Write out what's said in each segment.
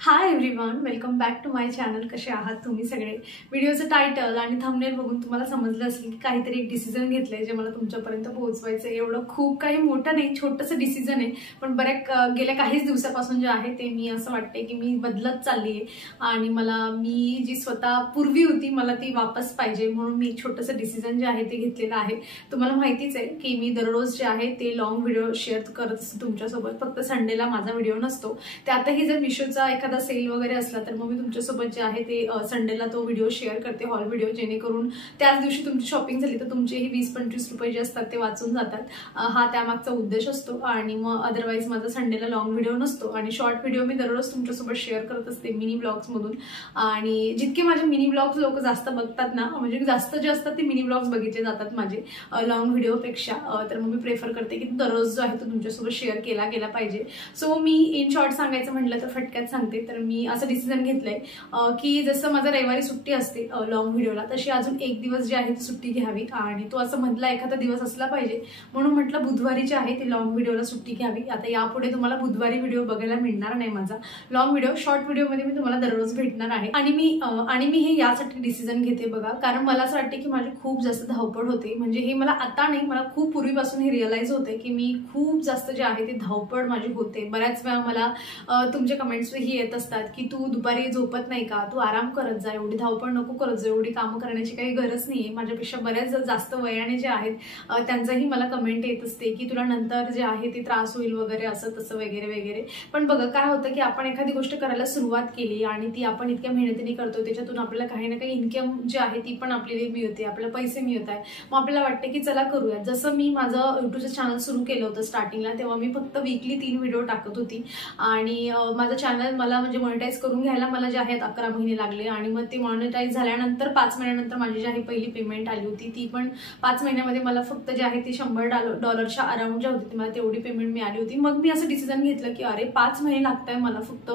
High everyone, welcome back to my channel. कसे आहात तुम्ही सगळे? व्हिडिओचं टायटल आणि थंबनेल बघून तुम्हाला समजलं असेल की काहीतरी एक डिसिजन घेतलंय जे मला तुमच्यापर्यंत पोहोचवायचं. एवढं खूप काही मोठं नाही, छोटंसं डिसिजन आहे, पण गेल्या काहीच दिवसापासून जे आहे ते मी असं वाटते की मी बदलत चालली आहे आणि मी जी स्वतः पूर्वी होती मला ती वापस पाहिजे, म्हणून मी एक छोटंसं डिसिजन जे आहे ते घेतलेलं आहे. तुम्हाला माहितीच आहे की मी दररोज जे आहे ते लॉंग व्हिडिओ शेअर करत असते तुमच्यासोबत. फक्त संडेला माझा व्हिडिओ नसतो. त्यातही जर मिशोचा एखादा सेल वगैरे असला तर मग मी तुमच्यासोबत जे आहे ते संडेला तो व्हिडिओ शेअर करते, हॉल व्हिडिओ, जेणेकरून त्याच दिवशी तुमची शॉपिंग झाली तर तुमचेही 20-25 रुपये जे असतात ते वाचून जातात. हा त्यामागचा उद्देश असतो. आणि मग अदरवाईज माझा संडेला लॉंग व्हिडिओ नसतो आणि शॉर्ट व्हिडिओ मी दररोज तुमच्यासोबत शेअर करत असते मिनी ब्लॉग्स मधून. आणि जितके माझे मिनी ब्लॉग्स लोक जास्त बघतात ना, म्हणजे जास्त जे असतात ते मिनी ब्लॉग्स बघितले जातात माझे लॉंग व्हिडिओपेक्षा, तर मग मी प्रेफर करते की दररोज जो आहे तो तुमच्यासोबत शेअर केला गेला पाहिजे. सो मी इन शॉर्ट सांगायचं म्हटलं तर फटक्यात सांगते, तर मी असं डिसिजन घेतलंय की जसं माझा रविवारी सुट्टी असते लॉंग व्हिडिओला, तशी अजून एक दिवस जी आहे ती सुट्टी घ्यावी आणि तो असं मधला एखादा दिवस असला पाहिजे. म्हणून म्हटलं बुधवारी जे आहे ती लॉंग व्हिडिओला सुट्टी घ्यावी. आता यापुढे तुम्हाला बुधवारी व्हिडिओ बघायला मिळणार नाही माझा लॉंग व्हिडिओ. शॉर्ट व्हिडिओमध्ये मी तुम्हाला दररोज भेटणार आहे. आणि मी हे यासाठी डिसिजन घेते बघा, कारण मला असं वाटते की माझी खूप जास्त धावपळ होते. म्हणजे हे मला आता नाही, मला खूप पूर्वीपासून हे रिअलाइज होते की मी खूप जास्त जे आहे ते धावपळ माझी होते. बऱ्याच वेळा मला तुमचे कमेंट्स ही येत असतात की तू दुपारी झोपत नाही का, तू आराम करत जा, एवढी धावपळ नको करत जा, एवढी कामं करण्याची काही गरज नाहीये. माझ्यापेक्षा बऱ्याच जास्त वयाने जे आहेत त्यांचाही मला कमेंट येत असते की तुला नंतर जे आहे ते त्रास होईल वगैरे, असं तसं वगैरे वगैरे. पण बघा काय होतं की आपण एखादी गोष्ट करायला सुरुवात केली आणि ती आपण इतक्या मेहनतीने करतो, त्याच्यातून आपल्याला काही ना काही इन्कम जी आहे ती पण आपल्याला मिळते, आपल्याला पैसे मिळत आहे. मग आपल्याला वाटते की चला करूया. जसं मी माझं युट्यूबचं चॅनल सुरू केलं होतं स्टार्टिंगला, तेव्हा मी फक्त वीकली 3 व्हिडिओ टाकत होती आणि माझं चॅनल मला म्हणजे मॉनिटाईज करून घ्यायला मला जे आहेत 11 महिने लागले. आणि मग ते मॉनिटाईज झाल्यानंतर 5 महिन्यानंतर माझी जी आहे पहिली पेमेंट आली होती. ती पण 5 महिन्यामध्ये मला फक्त जे आहे ती $100 अराउंड जे होती मला तेवढी पेमेंट मिळाली होती. मग मी असं डिसिजन घेतलं की अरे 5 महिने लागत आहे मला फक्त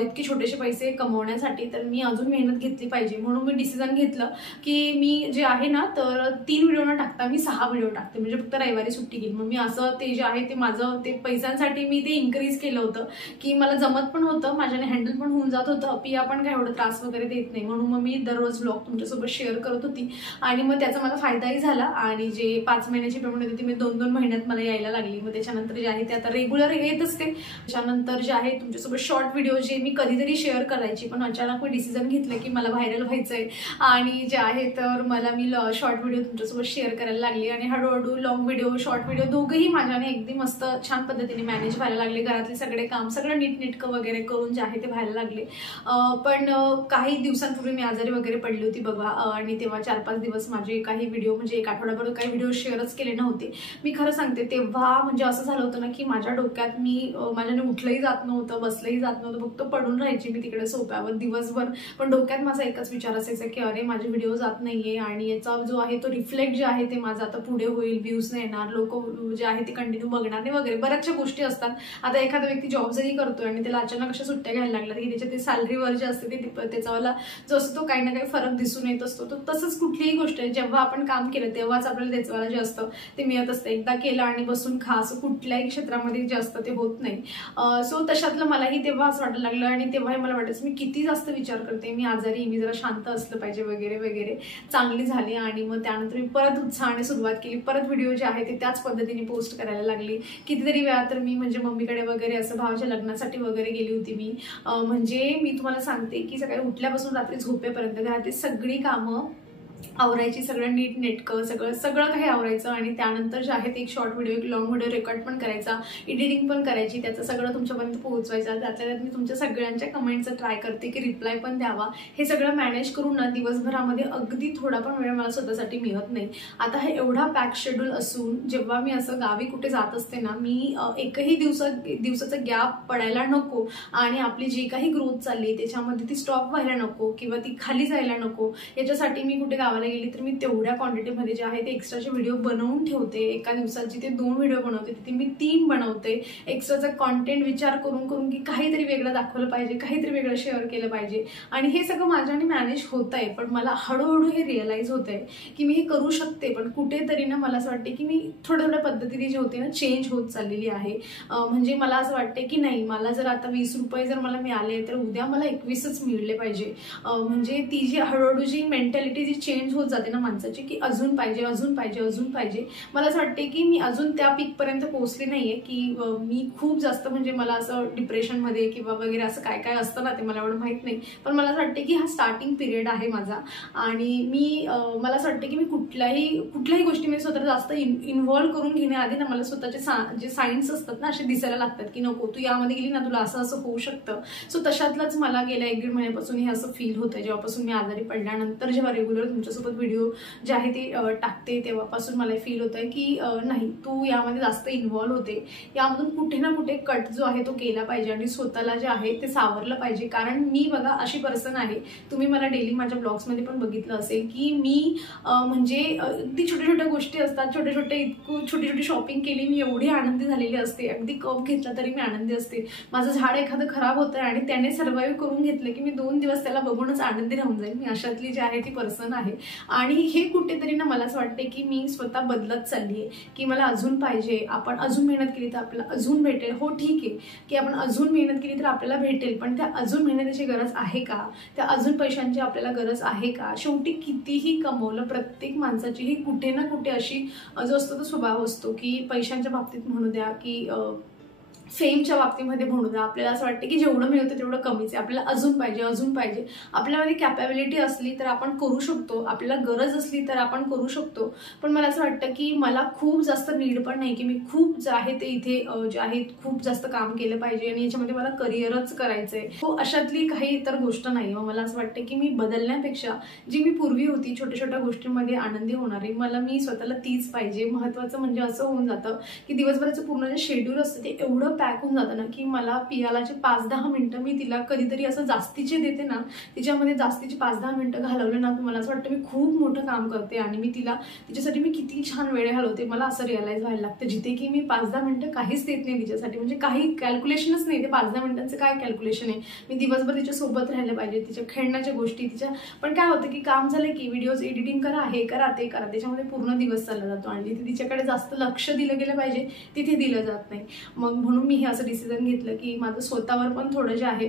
इतके छोटेसे पैसे कमवण्यासाठी, तर मी अजून मेहनत घेतली पाहिजे. म्हणून मी डिसिजन घेतलं की मी जे आहे ना तर 3 व्हिडिओ न टाकता मी 6 व्हिडिओ टाकते, म्हणजे फक्त रविवारी सुट्टी घेईन. मग मी असं ते जे आहे ते माझं ते पैशांसाठी मी ते इन्क्रीज केलं होतं की मला जमत पण होतं, माझ्याने हँडल पण होऊन जात होतं, पिया पण काय एवढं त्रास वगैरे देत नाही. म्हणून मग मी दररोज ब्लॉग तुमच्यासोबत शेअर करत होती आणि मग त्याचा मला फायदाही झाला. आणि जे 5 महिन्याची पेमेंट होती ती मी 2-2 महिन्यात मला यायला लागली. मग त्याच्यानंतर जे आहे ते आता रेग्युलर येत असते. त्याच्यानंतर जे आहे तुमच्यासोबत शॉर्ट व्हिडिओ जे मी कधीतरी शेअर करायची, पण अचानक मी डिसिजन घेतलं की मला व्हायरल व्हायचंय आणि जे आहे तर मी शॉर्ट व्हिडिओ तुमच्यासोबत शेअर करायला लागली. आणि हळूहळू लॉंग व्हिडिओ शॉर्ट व्हिडिओ दोघंही माझ्याने एकदम मस्त छान पद्धतीने मॅनेज व्हायला लागले. घरातले सगळे काम सगळं नीटनेटकं वगैरे करून जे आहे ते व्हायला लागले. पण काही दिवसांपूर्वी मी आजारी वगैरे पडली होती बघा, आणि तेव्हा 4-5 दिवस माझे काही व्हिडिओ म्हणजे एक आठवडाभर काही व्हिडिओ शेअरच केले नव्हते. मी खरं सांगते तेव्हा म्हणजे असं झालं होतं ना की माझ्या डोक्यात माझ्याने उठलंही जात नव्हतं, बसलंही जात नव्हतं, फक्त पडून राहायची मी तिकडे सोफ्यावर दिवसभर. पण डोक्यात माझा एकच विचार असायचा की अरे माझे व्हिडिओ जात नाहीये आणि याचा जो आहे तो रिफ्लेक्ट जे आहे ते माझं आता पुढे होईल, व्ह्यूज नाही येणार, लोक जे आहे ते कंटिन्यू बघणार नाही वगैरे बऱ्याचशा गोष्टी असतात. आता एखादा व्यक्ती जॉब जरी करतोय आणि त्याला अचानक अशा सुट्ट्या घ्यायला लागल्या की त्याच्या ते सॅलरीवर जे असते ते त्याचावाला जो असतो तो काही ना काही फरक दिसून येत असतो. तर तसंच कुठलीही गोष्ट आहे, जेव्हा आपण काम केलं तेव्हाच आपल्याला त्याचवाला जे असतं ते मिळत असतं. एकदा केलं आणि बसून खा असं कुठल्याही क्षेत्रामध्ये जे असतं ते होत नाही. सो तशातलं मलाही तेव्हा असं वाटायला लागलं आणि तेव्हाही मला वाटायचं मी किती जास्त विचार करते, मी आजारी, मी जरा शांत असलं पाहिजे वगैरे वगैरे. चांगली झाली आणि मग त्यानंतर मी परत उत्साहाने सुरुवात केली. परत व्हिडिओ जे आहे ते त्याच पद्धतीने पोस्ट करायला लागली. कितीतरी वेळा तर मी म्हणजे मम्मीकडे वगैरे असं भावाच्या लग्नासाठी वगैरे गेली होती मी. म्हणजे मी तुम्हाला सांगते की सकाळी उठल्यापासून रात्री झोपेपर्यंत घरातली सगळी कामं आवरायची, सगळं नीट नेटकं सगळं काही आवरायचं. आणि त्यानंतर जे आहे ते एक शॉर्ट व्हिडिओ, एक लॉंग व्हिडिओ रेकॉर्ड पण करायचा, एडिटिंग पण करायची, त्याचं सगळं तुमच्यापर्यंत पोहोचवायचं. त्यातल्या त्यात मी तुमच्या सगळ्यांच्या कमेंटचं ट्राय करते की रिप्लाय पण द्यावा. हे सगळं मॅनेज करून ना दिवसभरामध्ये अगदी थोडा पण वेळ मला स्वतःसाठी मिळत नाही. आता हे एवढा पॅक शेड्यूल असून जेव्हा मी असं गावी कुठे जात असते ना, मी एकही दिवसाचा गॅप पडायला नको आणि आपली जी काही ग्रोथ चालली त्याच्यामध्ये ती स्टॉप व्हायला नको किंवा ती खाली जायला नको, याच्यासाठी मी कुठे गावाला लावायला गेली तर मी तेवढ्या क्वांटिटीमध्ये जे आहे ते एक्स्ट्राचे व्हिडिओ बनवून ठेवते। एका दिवसात जिथे 2 व्हिडिओ बनवते तिथे मी 3 बनवते। एक्स्ट्राचा कॉन्टेंट विचार करून की काहीतरी वेगळं दाखवलं पाहिजे, काहीतरी वेगळं शेअर केलं पाहिजे आणि हे सगळं माझ्याने मॅनेज होत आहे। पण मला हळूहळू हे रिअलाइज होत आहे की मी हे करू शकते, पण कुठेतरी ना मला असं वाटते की मी थोड्या पद्धतीने जे होते ना चेंज होत चाललेली आहे। म्हणजे मला असं वाटते की नाही, मला जर आता 20 रुपये जर मला मिळाले तर उद्या मला 21च मिळले पाहिजे। म्हणजे ती जी हळूहळू जी मेंटॅलिटी जी चेंज होत जाते ना माणसाची की अजून पाहिजे अजून पाहिजे अजून पाहिजे, मला असं वाटते की मी अजून त्या पीकपर्यंत पोहोचले नाहीये की मी खूप जास्त म्हणजे मला असं डिप्रेशनमध्ये किंवा वगैरे असं काय काय असतं ना ते मला एवढं माहीत नाही, पण मला असं वाटते की हा स्टार्टिंग पिरियड आहे माझा आणि मी मला असं वाटते की मी कुठल्याही गोष्टीमध्ये स्वतःला जास्त इन्व्हॉल्व करून घेण्याआधी ना मला स्वतःचे जे सायन्स असतात ना असे दिसायला लागतात की नको तू यामध्ये गेली ना तुला असं असं होऊ शकतं। सो तशातलाच मला गेल्या 1-1.5 महिन्यापासून हे असं फील होतंय। जेव्हापासून मी आजारी पडल्यानंतर जेव्हा रेग्युलर तुमच्यासोबत व्हिडिओ जे आहे ते टाकते तेव्हापासून मला फील होतंय की नाही, तू यामध्ये जास्त इन्व्हॉल्व होते, यामधून कुठे ना कुठे कट जो आहे तो केला पाहिजे आणि स्वतःला जे आहे ते सावरलं पाहिजे। कारण मी बघा अशी पर्सन आहे, तुम्ही मला डेली माझ्या ब्लॉग्समध्ये पण बघितलं असेल की मी म्हणजे अगदी छोट्या गोष्टी असतात, छोटी शॉपिंग केली मी एवढी आनंदी झालेली असते, अगदी कप घेतला तरी मी आनंदी असते। माझं झाड एखादं खराब होतंय आणि त्याने सर्व्हाइव्ह करून घेतलं की मी 2 दिवस त्याला बघूनच आनंदी राहून जाईल। मी अशातली जी आहे ती पर्सन आहे आणि हे कुठेतरी ना मला असं वाटते की मी स्वतः बदलत चालली आहे की मला अजून पाहिजे, आपण अजून मेहनत केली तर आपल्याला अजून भेटेल। हो ठीक आहे की आपण अजून मेहनत केली तर आपल्याला भेटेल, पण त्या अजून मेहनतीची गरज आहे का, त्या अजून पैशांची आपल्याला गरज आहे का? शेवटी कितीही कमवलं प्रत्येक माणसाची ही कुठे ना कुठे अशी जो असतो तो स्वभाव असतो की पैशांच्या बाबतीत म्हणू द्या की फेमच्या बाबतीमध्ये म्हणू द्या, आपल्याला असं वाटतं की जेवढं मिळतं तेवढं कमीच आहे, आपल्याला अजून पाहिजे अजून पाहिजे। आपल्यामध्ये कॅपॅबिलिटी असली तर आपण करू शकतो, आपल्याला गरज असली तर आपण करू शकतो, पण मला असं वाटतं की मला खूप जास्त नीड पण नाही की मी खूप जे आहे ते इथे जे आहे खूप जास्त काम केलं पाहिजे आणि याच्यामध्ये मला करिअरच करायचंय। हो, अशातली काही इतर गोष्ट नाही। मग मला असं वाटतं की मी बदलण्यापेक्षा जी मी पूर्वी होती छोट्या गोष्टींमध्ये आनंदी होणारी, मला मी स्वतःला तीच पाहिजे। महत्त्वाचं म्हणजे असं होऊन जातं की दिवसभराचं पूर्ण जे शेड्यूल असतं ते एवढं पॅक होऊन जातं ना की मला पियालाचे 5-10 मिनिटं मी तिला कधीतरी असं जास्तीचे देते ना, तिच्यामध्ये जास्तीचे 5-10 मिनिटं घालवले ना, मला असं वाटतं मी खूप मोठं काम करते आणि मी तिच्यासाठी मी किती छान वेळ घालवते। मला असं रिअलाइज व्हायला लागतं जिथे की मी 5-10 मिनिटं काहीच देत नाही तिच्यासाठी, म्हणजे काही कॅल्क्युलेशनच नाही, ते 5-10 मिनिटांचं काय कॅल्क्युलेशन आहे। मी दिवसभर तिच्यासोबत राहायला पाहिजे, तिच्या खेळण्याच्या गोष्टी पण काय होतं की काम झालं की व्हिडिओज एडिटिंग करा, हे करा ते करा, त्याच्यामध्ये पूर्ण दिवस चालला जातो आणि जिथे तिच्याकडे जास्त लक्ष दिलं गेलं पाहिजे तिथे दिलं जात नाही। मग म्हणून मी हे असं डिसिजन घेतलं की माझं स्वतःवर पण थोडं जे आहे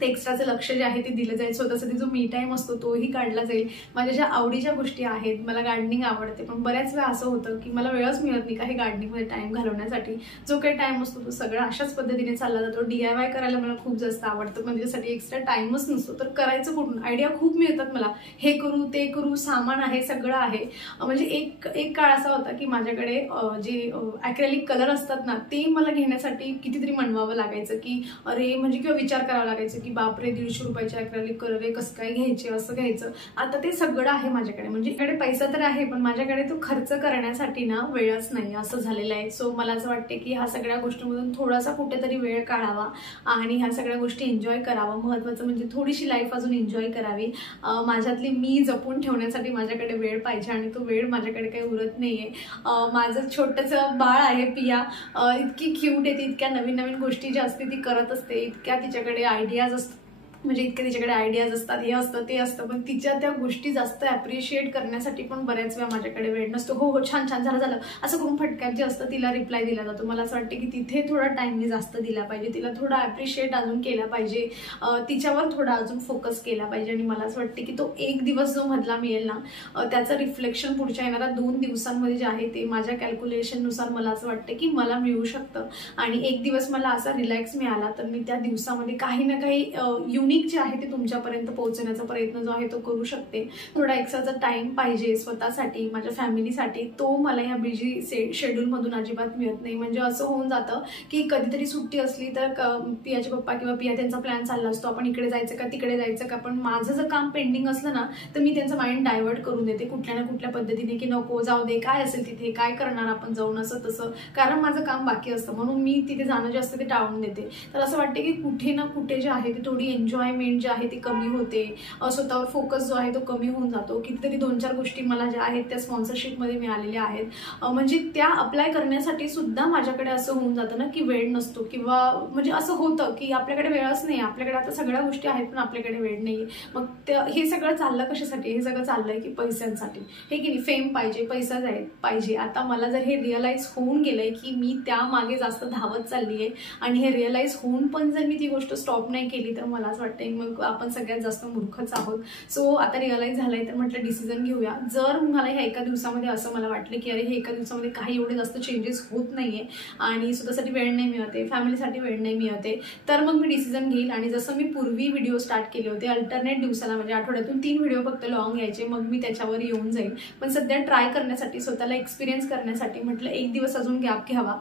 ते एक्स्ट्राचं लक्ष जे आहे ते दिलं जाईल, स्वतःसाठी जो मी टाईम असतो तोही काढला जाईल। माझ्या ज्या आवडीच्या गोष्टी आहेत, मला गार्डनिंग आवडते, पण बऱ्याच वेळा असं होतं की मला वेळच मिळत नाही काही गार्डनिंगमध्ये टाइम घालवण्यासाठी। जो काही टाइम असतो तो सगळा अशाच पद्धतीने चालला जातो। DIY करायला मला खूप जास्त आवडतं, पण त्याच्यासाठी एक्स्ट्रा टाइमच नसतो, तर करायचं कुठून? आयडिया खूप मिळतात मला, हे करू ते करू, सामान आहे सगळं आहे। म्हणजे एक काळ असा होता की माझ्याकडे जे ॲक्रेलिक कलर असतात ना ते मला घेण्यासाठी कितीतरी मनवावं लागायचं की अरे म्हणजे किंवा विचार करावा लागायचं की बापरे 150 रुपयाचे ॲक्रेलिक कलर आहे, कसं काय घ्यायचे, असं घ्यायचं। आता ते सगळं आहे माझ्याकडे, म्हणजे इकडे पैसा तर आहे पण माझ्याकडे तो खर्च करण्यासाठी ना वेळच नाही, असं झालेलं आहे। सो मला असं वाटते की ह्या सगळ्या गोष्टींमधून थोडासा कुठेतरी वेळ काढावा आणि ह्या सगळ्या गोष्टी एन्जॉय करावा। महत्त्वाचं म्हणजे थोडीशी लाईफ अजून एन्जॉय करावी। माझ्यातली मी जपून ठेवण्यासाठी माझ्याकडे वेळ पाहिजे आणि तो वेळ माझ्याकडे काही उरत नाहीये। माझं छोटंसं बाळ आहे पिया, इतकी क्यूट आहे ती, इतक्या नवीन गोष्टी ज्या असते ती करत असते, इतक्या तिच्याकडे आयडियाज असतात, म्हणजे इतके तिच्याकडे आयडियाज असतात, हे असतं ते असतं, पण तिच्या त्या गोष्टी जास्त ॲप्रिशिएट करण्यासाठी पण बऱ्याच वेळा माझ्याकडे वेळ नसतो। हो छान झालं असं करून फटक्यात जे असतं तिला रिप्लाय दिला जातो। मला असं वाटतं की तिथे थोडा टाइम मी जास्त दिला पाहिजे, तिला थोडा ॲप्रिशिएट अजून केला पाहिजे, तिच्यावर थोडा अजून फोकस केला पाहिजे। आणि मला असं वाटतं की तो एक दिवस जो मधला मिळेल ना त्याचं रिफ्लेक्शन पुढच्या येणाऱ्या 2 दिवसांमध्ये जे आहे ते माझ्या कॅल्क्युलेशननुसार मला असं वाटतं की मला मिळू शकतं। आणि एक दिवस मला असा रिलॅक्स मिळाला तर मी त्या दिवसामध्ये काही ना काही जे आहे ते तुमच्यापर्यंत पोहोचण्याचा प्रयत्न जो आहे तो करू शकते। थोडा एक्स्ट्राचा टाइम पाहिजे स्वतःसाठी, माझ्या फॅमिलीसाठी, तो मला या बिझी शेड्यूलमधून अजिबात मिळत नाही। म्हणजे असं होऊन जातं की कधीतरी सुट्टी असली तर पियाचे पप्पा किंवा पिया त्यांचा प्लॅन चालला असतो, आपण इकडे जायचं का तिकडे जायचं का, पण माझं जर काम पेंडिंग असलं ना तर मी त्यांचं माइंड डायव्हर्ट करून देते कुठल्या ना कुठल्या पद्धतीने की नको जाऊ दे, काय असेल तिथे, काय करणार आपण जाऊन, असं तसं, कारण माझं काम बाकी असतं म्हणून मी तिथे जाणं जे असतं ते टाळून देते। तर असं वाटतं की कुठे ना कुठे जे आहे ते थोडी एन्जॉय एन्जॉयमेंट जे आहे ती कमी होते, स्वतःवर फोकस जो आहे तो कमी होऊन जातो. कितीतरी 2-4 गोष्टी मला ज्या आहेत त्या स्पॉन्सरशिपमध्ये मिळालेल्या आहेत. म्हणजे त्या अप्लाय करण्यासाठी सुद्धा माझ्याकडे असं होऊन जातं ना की वेळ नसतो, किंवा म्हणजे असं होतं की आपल्याकडे वेळच नाही, आपल्याकडे आता सगळ्या गोष्टी आहेत पण आपल्याकडे वेळ नाही. मग हे सगळं चाललं कशासाठी? हे सगळं चाललंय की पैशांसाठी, हे की नाही. फेम पाहिजे, पैसा पाहिजे. आता मला जर हे रिअलाइज होऊन गेलंय की मी त्या मागे जास्त धावत चालली आहे, आणि हे रिअलाइज होऊन पण जर मी ती गोष्ट स्टॉप नाही केली तर मला असं वाटतंय मग आपण सगळ्यात जास्त मूर्खच आहोत. सो आता रिअलाइज झालंय तर म्हटलं डिसिजन घेऊया. जर मला ह्या एका दिवसामध्ये असं मला वाटलं की अरे हे एका दिवसामध्ये काही एवढे जास्त चेंजेस होत नाहीये आणि स्वतःसाठी वेळ नाही मिळते, फॅमिलीसाठी वेळ नाही मिळते, तर मग मी डिसिजन घेईल. आणि जसं मी पूर्वी व्हिडिओ स्टार्ट केले होते अल्टरनेट दिवसाला, म्हणजे आठवड्यातून 3 व्हिडिओ फक्त लॉंग यायचे, मग मी त्याच्यावर येऊन जाईल. पण सध्या ट्राय करण्यासाठी, स्वतःला एक्सपिरियन्स करण्यासाठी म्हटलं एक दिवस अजून गॅप घ्यावा.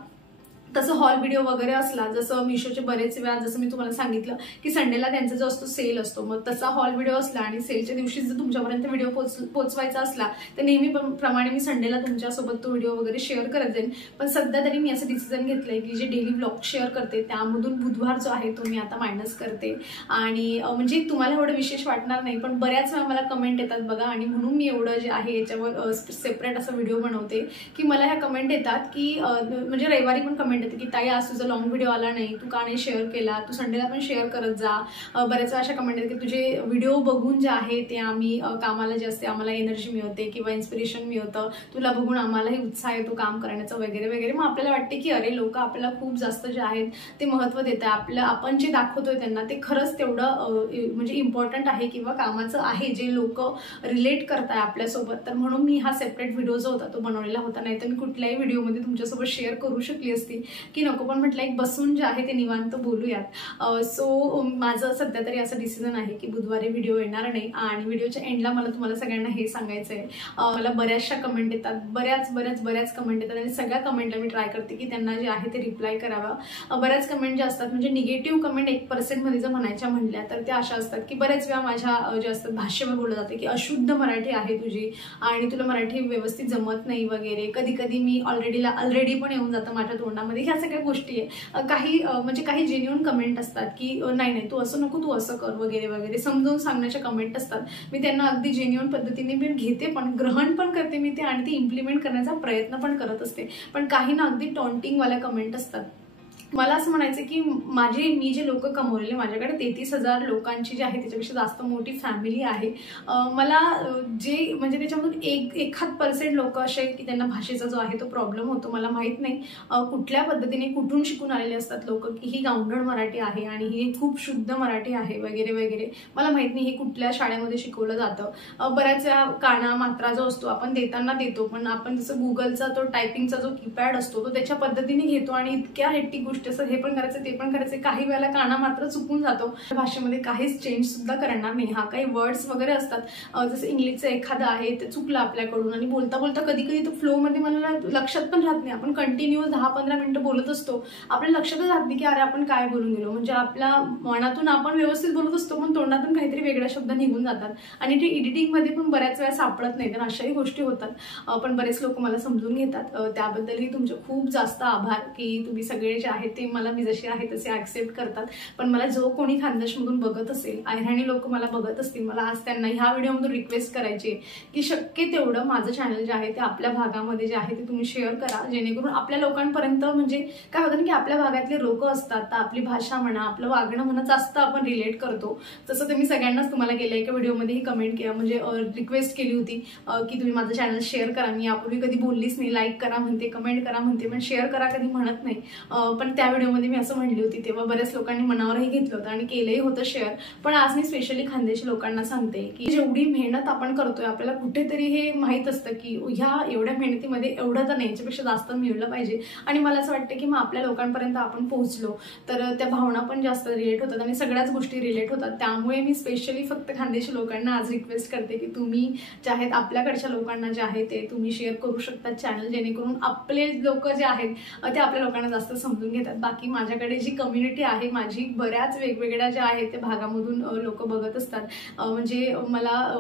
तसं हॉल व्हिडिओ वगैरे असला, जसं मिशोचे बरेच वेळा जसं मी तुम्हाला सांगितलं की संडेला त्यांचा जो असतो सेल असतो, मग तसा हॉल व्हिडिओ असला आणि सेलच्या दिवशी जर तुमच्यापर्यंत व्हिडिओ पोचवायचा असला तर नेहमीप्रमाणे मी संडेला तुमच्यासोबत तो व्हिडिओ वगैरे शेअर करत जाईल. पण सध्या तरी मी असं डिसिजन घेतलंय की जे डेली ब्लॉग शेअर करते त्यामधून बुधवार जो आहे तो मी आता मायनस करते. आणि म्हणजे तुम्हाला एवढं विशेष वाटणार नाही, पण बऱ्याच वेळा मला कमेंट येतात बघा, आणि म्हणून मी एवढं जे आहे याच्यावर सेपरेट असा व्हिडिओ बनवते की मला ह्या कमेंट येतात की म्हणजे रविवारी पण कमेंट की ताई आज तुझा लॉंग व्हिडिओ आला नाही, तू का नाही शेअर केला, तू संडेला पण शेअर करत जा. बऱ्याच वेळा अशा कमेंट आहेत की तुझे व्हिडिओ बघून जे आहे ते आम्ही कामाला जे असते आम्हाला एनर्जी मिळते किंवा इन्स्पिरेशन मिळतं, तुला बघून आम्हालाही उत्साह येतो काम करण्याचा वगैरे वगैरे. मग आपल्याला वाटते की अरे लोक आपल्याला खूप जास्त जे आहेत ते महत्त्व देत आहे, आपण जे दाखवतोय त्यांना ते खरंच तेवढं म्हणजे इम्पॉर्टंट आहे किंवा कामाचं आहे, जे लोक रिलेट करताय आपल्यासोबत. तर म्हणून मी हा सेपरेट व्हिडिओ जो होता तो बनवलेला होता, नाही तर मी कुठल्याही व्हिडिओमध्ये तुमच्यासोबत शेअर करू शकली असती की नको, पण म्हटलं एक बसून जे आहे ते निवांत बोलूयात. सो माझं सध्या तरी असं डिसिजन आहे की बुधवारी व्हिडिओ येणार नाही. आणि व्हिडिओच्या एंडला मला तुम्हाला सगळ्यांना हे सांगायचं आहे, मला बऱ्याचशा कमेंट येतात, बऱ्याच कमेंट येतात, आणि सगळ्या कमेंटला मी ट्राय करते की त्यांना जे आहे ते रिप्लाय करावा. बऱ्याच कमेंट ज्या असतात म्हणजे निगेटिव्ह कमेंट 1% मध्ये जर म्हणायच्या म्हणल्या तर त्या अशा असतात की बऱ्याच वेळा माझ्या जे असतात भाषेवर बोललं जाते की अशुद्ध मराठी आहे तुझी आणि तुला मराठी व्यवस्थित जमत नाही वगैरे. कधी कधी मी ऑलरेडी पण येऊन जातं माझ्या तोंडामध्ये. ह्या सगळ्या गोष्टी आहे. काही जेन्युइन कमेंट असतात की नाही तू असं नको, तू असं कर वगैरे वगैरे समजावून सांगण्याच्या कमेंट असतात. मी त्यांना अगदी जेन्युइन पद्धतीने मी घेते, पण ग्रहण पण करते मी ते, आणि ते इम्प्लिमेंट करण्याचा प्रयत्न पण करत असते. पण काही ना अगदी टॉन्टिंगवाल्या कमेंट असतात. मला असं म्हणायचं की मी जे लोक कमवलेले, माझ्याकडे 33,000 लोकांची जी आहे त्याच्यापेक्षा जास्त मोठी फॅमिली आहे. मला जे म्हणजे त्याच्यामधून 1% लोक असे आहेत की त्यांना भाषेचा जो आहे तो प्रॉब्लेम होतो. मला माहित नाही कुठल्या पद्धतीने कुठून शिकून आलेले असतात लोक की ही गावंढळ मराठी आहे आणि ही खूप शुद्ध मराठी आहे वगैरे वगैरे. मला माहित नाही हे कुठल्या शाळेमध्ये शिकवलं जातं. बऱ्याच वेळा काना मात्रा जो असतो आपण देताना देतो, पण आपण जसं गुगलचा तो टायपिंगचा जो कीपॅड असतो तो त्याच्या पद्धतीने घेतो आणि इतक्या हेक्टिक गोष्टी असतात, हे पण करायचं ते पण करायचं. काही वेळेला काना मात्र चुकून जातो. भाषेमध्ये काहीच चेंज सुद्धा करणार नाही. हा काही वर्ड्स वगैरे असतात, जसं इंग्लिशचं एखादं आहे ते चुकलं आपल्याकडून आणि बोलता बोलता कधी कधी तो फ्लो मध्ये मला लक्षात पण राहत नाही. आपण कंटिन्यूअस 10-15 मिनिटं बोलत असतो, आपल्या लक्षातच राहत नाही की अरे आपण काय बोलून गेलो. म्हणजे आपल्या मनातून आपण व्यवस्थित बोलत असतो पण तोंडातून काहीतरी वेगळा शब्द निघून जातात आणि ते एडिटिंग मध्ये पण बऱ्याच वेळा सापडत नाही. तर अशाही गोष्टी होतात. पण बरेच लोक मला समजून घेतात, त्याबद्दलही तुमचे खूप जास्त आभार की तुम्ही सगळे जे आहेत ते मला मी जशी आहे तसे ऍक्सेप्ट करतात. पण मला जो कोणी खानदेशमधून बघत असेल, अहिराणी लोक मला बघत असतील, मला आज त्यांना ह्या व्हिडिओमधून रिक्वेस्ट करायची की शक्य तेवढं माझं चॅनल जे आहे ते आपल्या भागामध्ये जे आहे ते तुम्ही शेअर करा, जेणेकरून आपल्या लोकांपर्यंत म्हणजे काय होतं की आपल्या भागातले लोक असतात तर आपली भाषा म्हणा, आपलं वागणं म्हणा जास्त आपण रिलेट करतो. तसं ते मी सगळ्यांनाच तुम्हाला केलं एका व्हिडिओमध्ये ही कमेंट केलं, म्हणजे रिक्वेस्ट केली होती की तुम्ही माझं चॅनल शेअर करा. मी यापूर्वी कधी बोललीच नाही, लाईक करा म्हणते, कमेंट करा म्हणते, पण शेअर करा कधी म्हणत नाही. पण त्या व्हिडिओमध्ये मी असं म्हणली होती, तेव्हा बऱ्याच लोकांनी मनावरही घेतलं होतं आणि केलंही होतं शेअर. पण आज मी स्पेशली खानदेशी लोकांना सांगते की जेवढी मेहनत आपण करतोय आपल्याला कुठेतरी हे माहित असतं की ह्या एवढ्या मेहनतीमध्ये एवढं तर नाही, याच्यापेक्षा जास्त मिळलं पाहिजे. आणि मला असं वाटतं की मग आपल्या लोकांपर्यंत आपण पोहोचलो तर त्या भावना पण जास्त रिलेट होतात आणि सगळ्याच गोष्टी रिलेट होतात. त्यामुळे मी स्पेशली फक्त खानदेशी लोकांना आज रिक्वेस्ट करते की तुम्ही जे आहेत आपल्याकडच्या लोकांना जे आहे ते तुम्ही शेअर करू शकता चॅनल, जेणेकरून आपले लोक जे आहेत ते आपल्या लोकांना जास्त समजून घेतात. बघतात. बाकी माझ्याकडे जी कम्युनिटी आहे माझी, बऱ्याच वेगवेगळ्या ज्या आहेत त्या भागामधून लोक बघत असतात. म्हणजे मला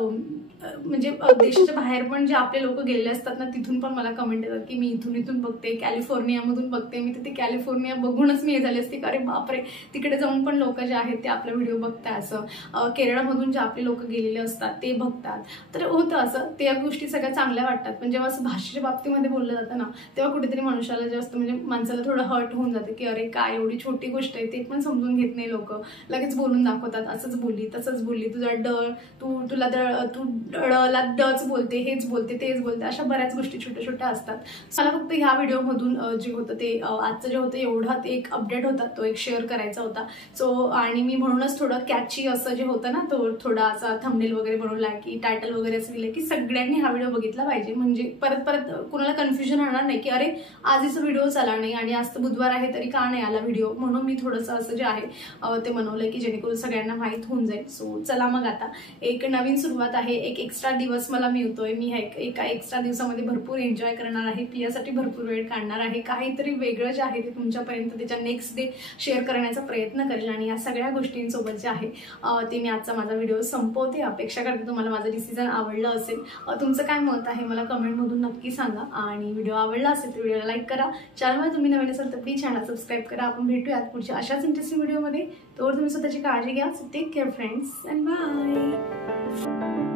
म्हणजे देशाच्या बाहेर पण जे आपले लोक गेलेले असतात ना, तिथून पण मला कमेंट येतात की मी इथून बघते, कॅलिफोर्नियामधून बघते. मी तिथे कॅलिफोर्निया बघूनच मी हे झाले असते, अरे बापरे, तिकडे जाऊन पण लोक जे आहेत ते आपला व्हिडिओ बघतात. असं केरळमधून जे आपले लोक गेलेले असतात ते बघतात. तर होतं असं, त्या गोष्टी सगळ्या चांगल्या वाटतात. पण जेव्हा असं भाषेच्या बाबतीमध्ये बोललं जातं ना, तेव्हा कुठेतरी मनुष्याला जास्त म्हणजे माणसाला थोडं हर्ट होऊन जातं की अरे काय एवढी छोटी गोष्ट आहे, ते पण समजून घेत नाही लोक, लगेच बोलून दाखवतात, असंच बोलली तसंच बोलली, तुझा तू डला डच बोलते, हेच बोलते, तेच बोलते, अशा बऱ्याच गोष्टी छोट्या छोट्या असतात. मला फक्त ह्या व्हिडिओमधून जे होतं ते आजचं जे होतं एवढा ते एक अपडेट होता, तो एक शेअर करायचा होता. सो आणि मी म्हणूनच थोडं कॅची असं जे होतं ना, तो थोडा असा थंबनेल वगैरे बनवला की टायटल वगैरे असं दिलं की सगळ्यांनी हा व्हिडिओ बघितला पाहिजे, म्हणजे परत परत कोणाला कन्फ्युजन राहणार नाही की अरे आजचा व्हिडिओ आला नाही आणि आज तर बुधवार आहे तरी का नाही आला व्हिडिओ. म्हणून मी थोडंसं असं जे आहे ते बनवलंय की जेणेकरून सगळ्यांना माहीत होऊन जाईल. सो चला मग आता एक नवीन सुरुवात आहे, एक एक्स्ट्रा दिवस मला मिळतोय. मी एका एक्स्ट्रा दिवसामध्ये भरपूर एन्जॉय करणार आहे, प्रियासाठी भरपूर वेळ काढणार आहे, काहीतरी वेगळं जे आहे ते तुमच्यापर्यंत त्याच्या नेक्स्ट डे शेअर करण्याचा प्रयत्न करेल. आणि या सगळ्या गोष्टींसोबत जे आहे ते मी आजचा माझा व्हिडिओ संपवते. अपेक्षा करते तुम्हाला माझं डिसिजन आवडलं असेल. तुमचं काय मत आहे मला कमेंटमधून नक्की सांगा. आणि व्हिडिओ आवडला असेल तर व्हिडिओला लाईक करा. चॅनलवर तुम्ही नवीन असाल तर प्लीज चॅनल सबस्क्राईब करा. आपण भेटूयात पुढच्या अशाच इंटरेस्टिंग व्हिडिओमध्ये. तोवर तुम्ही स्वतःची काळजी घ्या. So take care friends and bye.